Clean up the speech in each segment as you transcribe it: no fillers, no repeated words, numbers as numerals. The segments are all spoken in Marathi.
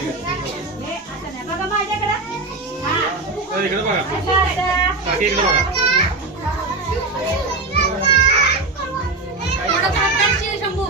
बघा माझ्याकडे इकडे बघा काकी इकडे बघा शंभू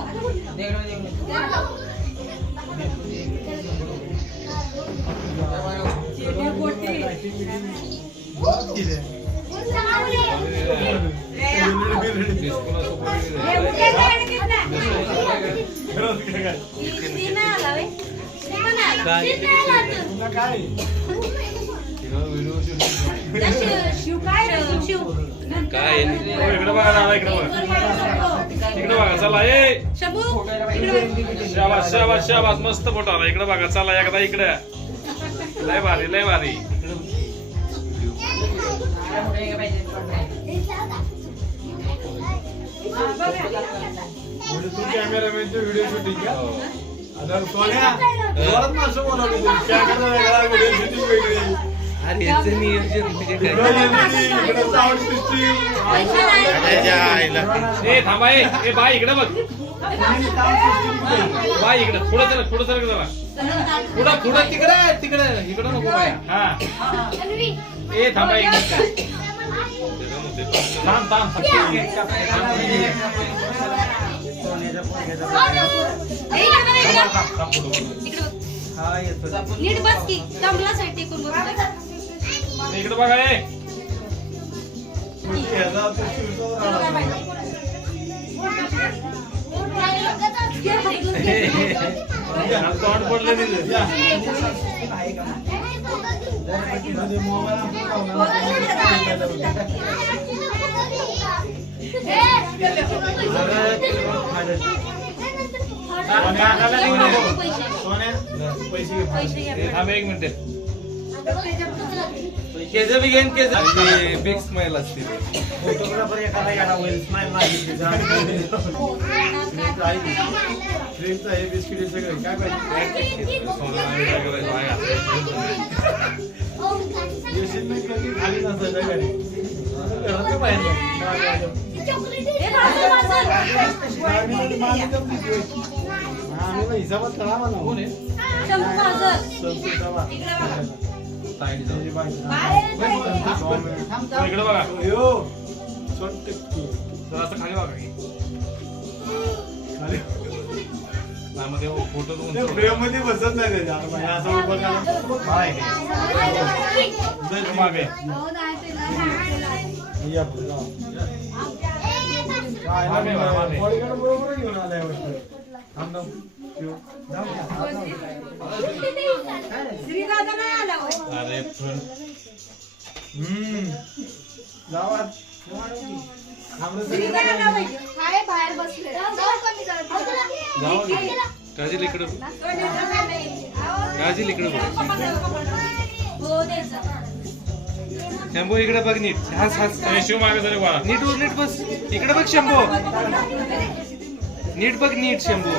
काय इकडे बघा दादा इकडे बघा इकडे बघा चला ए शाबास शाबास शाबास मस्त फोटो आला इकडे बघा चला एकदा इकडे लय भारी लय भारी कॅमेरामॅनचे व्हिडिओ शूटिंग का आता सोन्या जोरात माणसं बोलावली कॅमेरा वेगळा व्हिडिओ शूटिंग वेगळी अरे याचं नियोजन म्हणजे काय ए थांबा ए बाई इकडे बघ बाई इकडे पुढं चला पुढं चला जरा पुढं पुढं तिकडे तिकडे इकडे नको बाया हा ए थांबा इकडे थांब थांब नीट बस की दमला साईड टेकून बस इकडे बघा ए तोंड पडलं थांब एक मिनिट केज बी घेईन केज बिग स्माइल असते फोटोग्राफर एखादा याला होईल स्माइल मागितली ड्रीमचं हे बिस्किट हे सगळं काय पाहिजे खाली नसायचं घरी घरात पाहिजे हिसाबात करा मला कोण आहे इकडे बघा जरासं खाली बघा मध्ये फोटो प्रेम मध्ये बसत नाही त्याच्या असं उभं मागे बरोबर घेऊन आलाय अरे काजल इकडं काजल इकडं शंभू इकडे बघ नीट हास हास शिव मागे जरी वाळा नीट नीट बस इकडे बघ शंभू नीट बघ नीट शंभू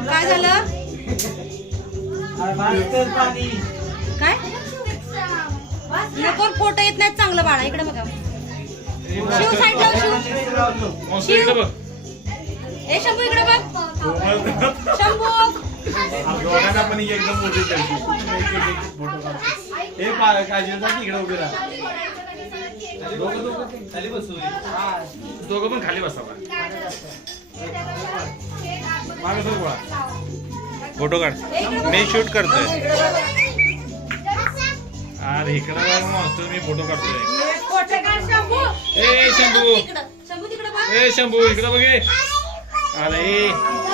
काय झालं काय नको फोटो येत नाही चांगलं बाळा इकडे बघा शिव साईड लाव शिव ए शंभू इकडे बघ शंभू दोघांना पण एकदम मोठी हे काजल इकडे उभे राहा खाली बसू दोघं पण खाली बसावा मागे सर गोळा फोटो काढ मी शूट करतोय अरे इकडे मस्त मी फोटो काढतोय ए शंभू इकडं. शंभू तिकडं बघ. ए शंभू इकडे बघ ए. अरे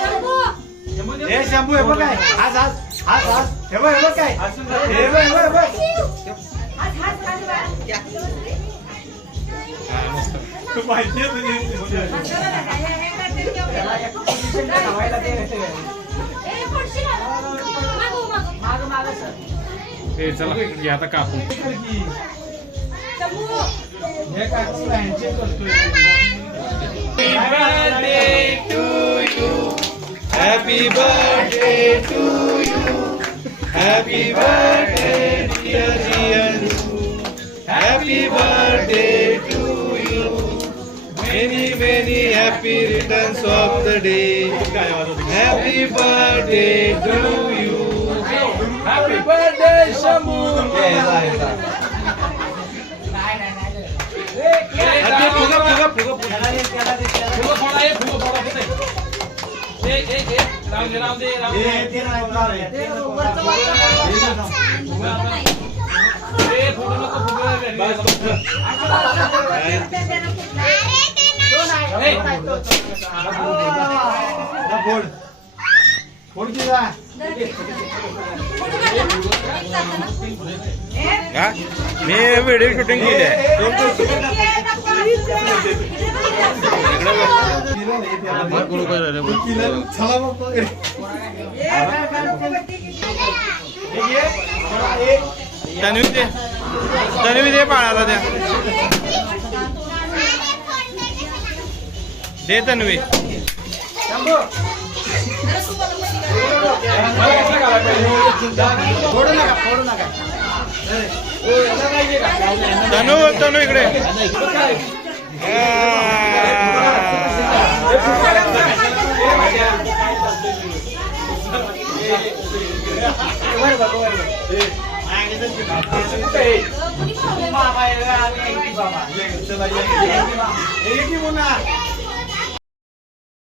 शंभू. हे शंभू हे बघ काय हाच हाच हाच हाच हे बघ काय हे बघ हे बघ हा मस्त माहिती आहे तुझी ए, पडशील ना. मागं, मागं. ए चला घे आता कापून शंभू. हे काय तुला हँडशेक करतोय Happy birthday to you. Happy birthday dear Rianu. Happy birthday to you. Many many happy returns of the day. Happy birthday to you. Happy birthday Shambhu. Ram they phone केला फोटो काढला ना? एक जाता ना? मी व्हिडिओ शूटिंग केली चला मग तन्वी दे बाळाला द्या दे तन्वी फोडू नका फोडू नका तनू तनू इकडे चला